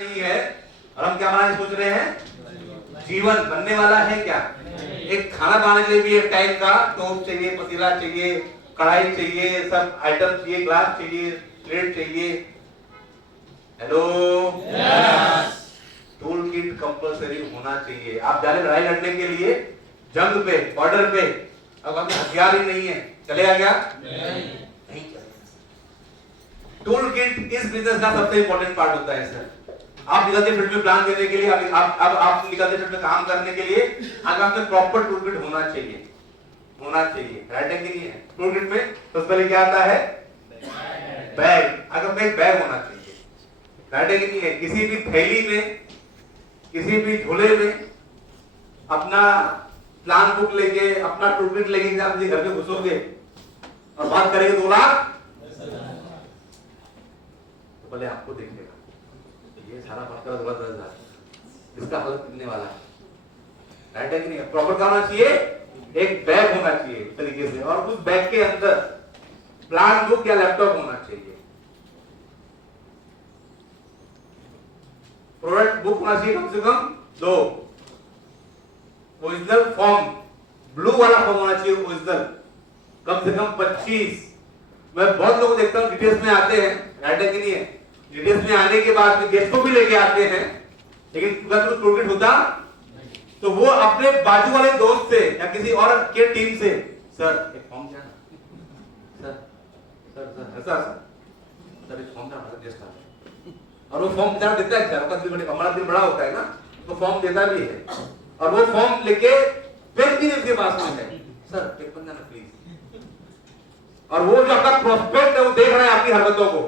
नहीं है और हम क्या बनाने सोच रहे हैं, जीवन बनने वाला है क्या। एक खाना बनाने के लिए भी एक टाइम का टोप चाहिए, पतीला चाहिए, कढ़ाई चाहिए, सब आइटम चाहिए, ग्लास चाहिए, प्लेट चाहिए। हेलो, टूल किट कंपलसरी होना चाहिए। आप जा रहे लड़ाई लड़ने के लिए जंग पे, बॉर्डर पे, अब आपके हथियार ही नहीं है, चलेगा क्या? नहीं चलेगा। टूल किट इस बिजनेस का सबसे इंपॉर्टेंट पार्ट होता है सर। आप निकलते फील्ड में प्लान करने के लिए, आप निकलते फील्ड में काम करने के लिए आगे आपके प्रॉपर टूल किट होना चाहिए, होना चाहिए। राइट है कि नहीं है? टूल किट में सबसे पहले क्या आता है? बैग। अगर में एक बैग होना चाहिए। राइट है कि नहीं है? किसी भी थैली में, किसी भी झोले में अपना प्लान बुक लेके, अपना टूल किट लेके आप घर पे घुसोगे और बात करेंगे 2 लाख, तो भले आपको देखेगा ये सारा फटका 10,000, इसका हालत कितने वाला है। राइट है कि नहीं? प्रॉपर क्या होना चाहिए? एक बैग होना चाहिए इस तरीके से, और उस बैग के अंदर प्लान बुक या लैपटॉप होना चाहिए, प्रोडक्ट बुक होना चाहिए कम से कम 2, ओरिजिनल फॉर्म, ब्लू वाला फॉर्म होना चाहिए ओरिजिनल, कम से कम 25। मैं बहुत लोग देखता हूँ डिटेल्स में आते हैं, राइट है कि नहीं है? डिटेल्स में आने के बाद गेस्ट को भी लेके आते हैं, लेकिन अगर टूल किट होता तो वो अपने बाजू वाले दोस्त से या किसी और के टीम से, सर एक फॉर्म क्या, सर सर सर ऐसा सर एक फॉर्म क्या, गेस्ट आ, और वो फॉर्म बेचारा देता है, सर का हमारा दिन बड़ा होता है ना, तो फॉर्म देता भी है, और वो फॉर्म लेके पेन भी उसके पास में है, सर पेपर ना प्लीज। और वो जो आपका प्रोस्पेक्ट है वो देख रहा है आपकी हरकतों को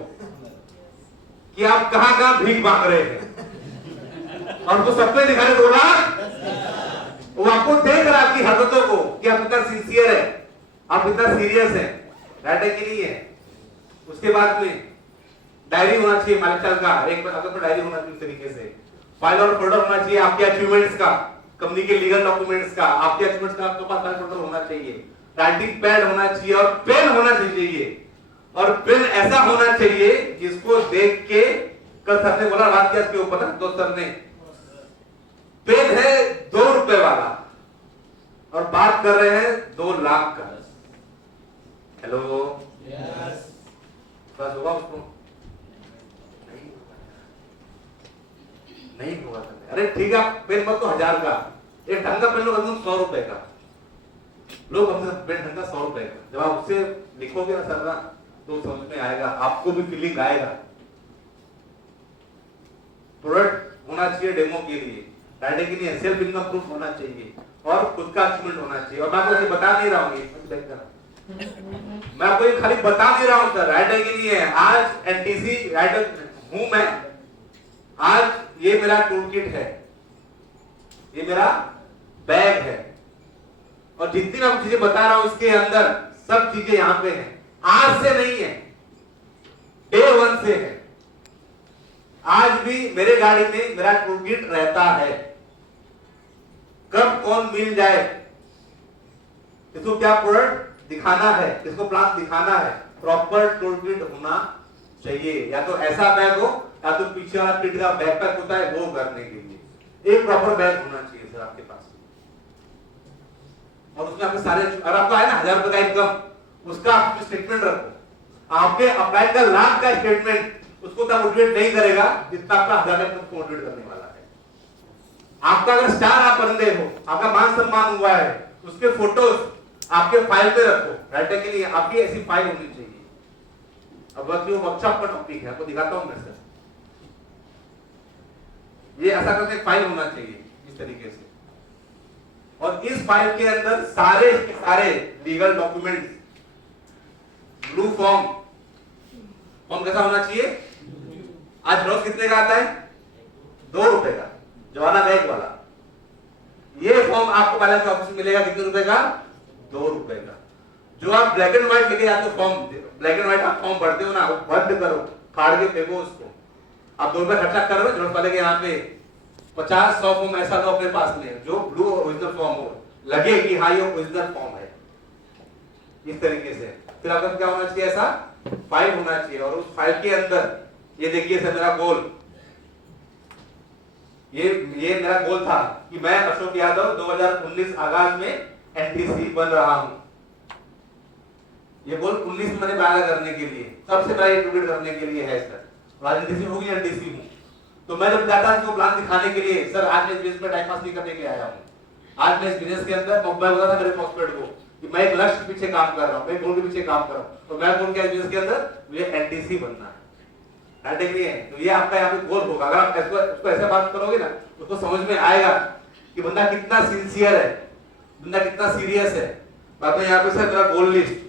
कि आप कहां भीख मांग रहे हैं, और वो सबने दिखाने 2 लाख, वो आपको देख रहा है आपकी हरकतों को कि आप इतना सिंसियर है, आप इतना सीरियस है। राइट है कि नहीं है? उसके बाद में डायरी होना चाहिए मालिकल का, एक अगर डायरी होना चाहिए इस तरीके से, फाइल और फोल्डर होना चाहिए आपके अचीवमेंट्स का, कंपनी के लीगल डॉक्यूमेंट्स का, आपके अचीवमेंट्स का आपके पास फाइल फोल्डर होना चाहिए, राइटिंग पैड होना चाहिए और पेन होना चाहिए, और पेन ऐसा होना चाहिए जिसको देख के, कल सर ने बोला बात किया इसके ऊपर तो सर ने, पेन है 2 रुपए वाला और बात कर रहे हैं 2 लाख का। हेलो, यस, बस होगा उसको नहीं होगा। अरे ठीक है, पेन मत तो 1000 का, एक ढंग का पेन लो, 100 रुपए का, लोग हमसे पेन ढंग का 100 रुपए का, जब आप उससे लिखोगे ना सर ना, तो समझ में आएगा, आपको भी फीलिंग आएगा। प्रोडक्ट होना चाहिए डेमो के लिए, राइट है कि नहीं? सेल्फ इनकम प्रूफ होना चाहिए और खुद का अचीवमेंट होना चाहिए। और मैं आपको बता नहीं रहा हूँ, मैं आपको खाली बता नहीं रहा हूँ सर, राइट है कि नहीं है? आज एनटीसी राइटर हूं मैं, आज ये मेरा टूल किट है, ये मेरा बैग है, और जितनी मैं चीजें बता रहा हूं इसके अंदर सब चीजें यहां पे हैं, आज से नहीं है, डे 1 से है। आज भी मेरे गाड़ी में मेरा टूल किट रहता है, कब कौन मिल जाए, इसको क्या प्रोडक्ट दिखाना है, इसको प्लान दिखाना है, प्रॉपर टूल किट होना चाहिए। या तो ऐसा बैग हो, या तो पीछे वाला किट का बैकपैक होता है वो करने के लिए एक प्रॉपर बैग होना चाहिए सर आपके पास, और उसमें आपके सारे, अगर आपको आए ना 1000 रुपए का इनकम, उसका आप स्टेटमेंट रखो, आपके अप्लाई का लाख का स्टेटमेंट उसको तो मोटिवेट नहीं करेगा जितना आपका 1000 का उसको मोटिवेट करने वाला है। आपका अगर स्टार आप बन गए हो, आपका मान सम्मान हुआ है, उसके फोटोज आपके फाइल पे रखो, राइट है कि नहीं? आपकी ऐसी फाइल होनी चाहिए। अब वर्कशॉप का टॉपिक है, आपको दिखाता हूं मैं सर, ये ऐसा करके फाइल होना चाहिए इस तरीके से, और इस फाइल के अंदर सारे के सारे legal documents, blue form, form कैसा होना चाहिए? आज रोज कितने का आता है? 2 रुपए का, जवाना बैग वाला। ये फॉर्म आपको बैलेंस ऑफिस में मिलेगा कितने रुपए का? 2 रुपए का। जो आप ब्लैक एंड व्हाइट लेके जाते हो फॉर्म, ब्लैक एंड व्हाइट आप फॉर्म भरते हो ना, वो बंद करो, फाड़ के फेंको उसको। आप 2 रुपए खर्चा कर रहे हो, जरूरत वाले के यहाँ पे 50-100 फॉर्म ऐसा लो अपने पास में जो ब्लू ओरिजिनल फॉर्म हो, लगे कि हाँ ये ओरिजिनल फॉर्म है, इस तरीके से। फिर आपका क्या होना चाहिए? ऐसा फाइल होना चाहिए, और उस फाइल के अंदर ये देखिए सर मेरा गोल, ये मेरा गोल था कि मैं अशोक यादव 2019 आगाज में एनटीसी बन रहा हूं। ये गोल 19 में मैंने पैदा करने के लिए, सबसे बड़ा इंक्लूडेड करने के लिए है सर। एनटीसी होगी, एनटीसी हूं, तो मैं जब जाता हूं प्लान दिखाने के लिए, सर आज मैं इस बिजनेस में टाइम पास नहीं करने के लिए आया हूं। आज मैं इस बिजनेस के अंदर मोबाइल होता था मेरे प्रॉस्पेक्ट को कि मैं एक लक्ष्य के पीछे काम कर रहा हूं, मैं गोल के पीछे काम कर रहा हूं, तो मैं गोल क्या बिजनेस के अंदर मुझे एनटीसी बनना है। नहीं है, तो ये आपका यहाँ पे गोल होगा। अगर आप उसको ऐसे बात करोगे ना, उसको समझ में आएगा कि बंदा कितना सिंसियर है, बंदा कितना सीरियस है। बाद में यहाँ पे सर मेरा गोल लिस्ट,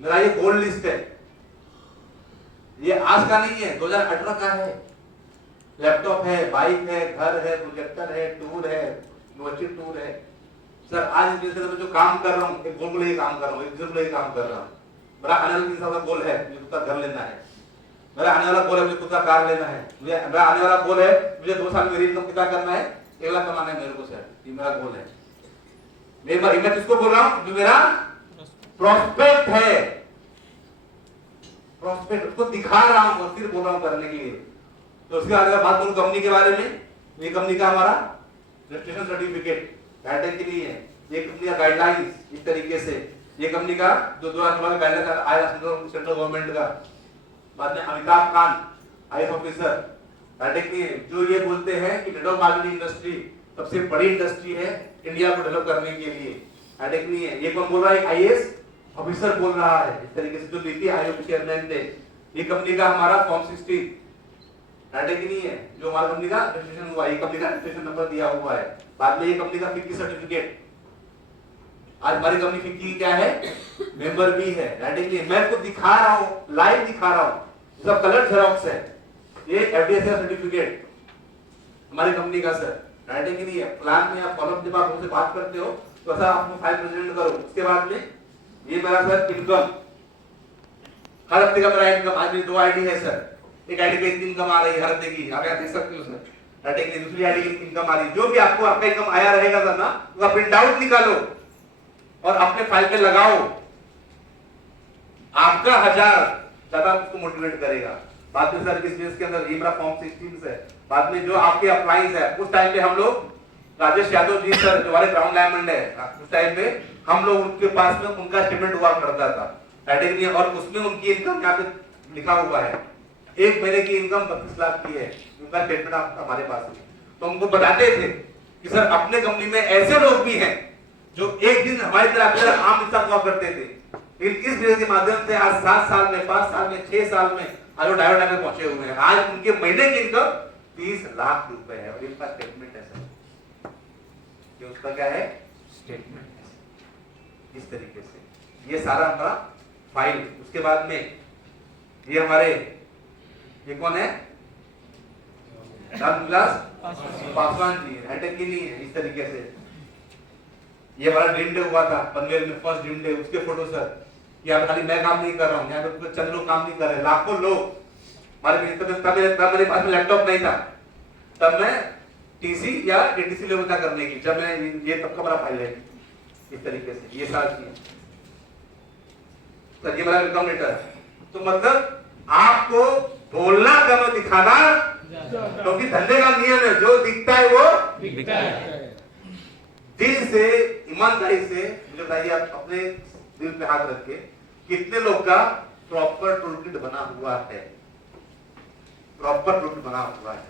मेरा ये गोल लिस्ट है, ये आज का नहीं है, 2018 का है। लैपटॉप है, बाइक है, घर है, प्रोजेक्टर है, टूर है, यूनिवर्सिटी टूर है। सर आज इस बिजनेस में जो काम कर रहा हूँ, एक गोल को लेके काम कर रहा हूँ, एक विजन को लेके काम कर रहा हूँ। मेरा आने वाला 3 साल का गोल है, मुझे खुद का घर लेना है। मेरा आने वाला गोल है मुझे खुद का कार लेना है। मेरा आने वाला गोल है मुझे 2 साल में मेरी इनकम कितना करना है, 1 लाख कमाना है मेरे को सर। ये मेरा गोल है। मैं किसको बोल रहा हूँ, जो मेरा प्रोस्पेक्ट है, प्रोस्पेक्ट उसको दिखा रहा हूँ और फिर बोल रहा हूँ करने के लिए। तो उसके बाद अगर बात करूँ कंपनी के बारे में, ये कंपनी का हमारा रजिस्ट्रेशन सर्टिफिकेट गाइडलाइन के लिए है। ये कंपनी का गाइडलाइंस इस तरीके से, ये कंपनी का जो 2016 गाइडलाइन आया सेंट्रल गवर्नमेंट का। बाद में अमिताभ कांत आईएएस ऑफिसर, जो ये बोलते हैं कि नेटवर्क मार्केटिंग इंडस्ट्री सबसे बड़ी इंडस्ट्री है इंडिया को डेवलप करने के लिए। नहीं है, ये कौन बोल रहा है, आईएएस ऑफिसर बोल रहा है। इस तरीके से जो नीति आयोग के चेयरमैन थे। ये कंपनी का हमारा फॉर्म 16 नहीं है, जो हमारा कंपनी का रजिस्ट्रेशन हुआ, ये कंपनी का रजिस्ट्रेशन नंबर दिया हुआ है। बाद में ये कंपनी का फिक्की सर्टिफिकेट, आज हमारी कंपनी फिक्की क्या है, मेंबर भी है। मैं इसको दिखा रहा हूं, लाइव दिखा रहा हूं, सब कलर जेरॉक्स है। ये एफडीएसए सर्टिफिकेट हमारी कंपनी का सर। नहीं है, प्लान में आप फॉलोअप जब आप उनसे बात करते हो तो ऐसा आपको फाइल प्रेजेंट करो। उसके बाद में ये मेरा सर इनकम, हर हफ्ते का मेरा इनकम, आज मेरी 2 आईडी है सर। एक आईडी पे इतनी इनकम आ रही है हर हफ्ते की, आप यहाँ देख सकते हो सर। दूसरी आईडी की इनकम आ रही है। जो भी आपको आपका इनकम आया रहेगा सर ना, उसका प्रिंट आउट निकालो और अपने फाइल पे लगाओ। आपका 1000 ज्यादा उसको मोटिवेट करेगा। बाद में सर इस बिजनेस के अंदर ये मेरा फॉर्म 16 है। बाद में जो आपके अप्लाइज है, उस टाइम पे हम लोग राजेश यादव जी सर जो हमारे ग्राउंड डायमंड है, उस टाइम पे हम लोग उनके पास में उनका स्टेटमेंट हुआ करता था। और उसमें उनकी इनकम यहाँ पे लिखा हुआ है, 1 महीने की इनकम 32 लाख की है। उनका स्टेटमेंट हमारे पास में, तो हमको बताते थे कि सर अपने कंपनी में ऐसे लोग भी हैं जो एक दिन हमारी तरह आम इंसान हुआ करते थे, लेकिन इस बिजनेस के माध्यम से आज 7 साल में, 5 साल में, 6 साल में आज वो डायमंड में पहुंचे हुए हैं। आज उनके महीने की इनकम 30 लाख रुपए है और इनका स्टेटमेंट है सर। ये उसका क्या है, स्टेटमेंट है। इस तरीके से ये सारा हमारा फाइल। उसके बाद में ये हमारे, ये कौन है, रामविलास पासवान जी, हेडेक की नहीं है। इस तरीके से ये हमारा ड्रीम डे हुआ था पनवेल में, फर्स्ट ड्रीम डे, उसके फोटो सर। यहाँ पे खाली मैं काम नहीं कर रहा हूँ, यहाँ पे चंद लोग काम नहीं कर रहे, लाखों लोग हमारे। तब मेरे पास में लैपटॉप नहीं था, तब मैं टीसी या एटीसी लेवल का करने की, जब मैं ये तब का बड़ा फाइल है। इस तरीके से ये सारी चीजें सर, ये मेरा इनकम लेटर है। तो मतलब आपको बोलना कम, दिखाना, क्योंकि धंधे का नियम है, जो दिखता है वो बिकता है। दिल से, ईमानदारी से मुझे बताइए, आप अपने दिल पे हाथ रख के, कितने लोग का प्रॉपर टूल किट बना हुआ है, प्रॉपर टूल किट बना हुआ है।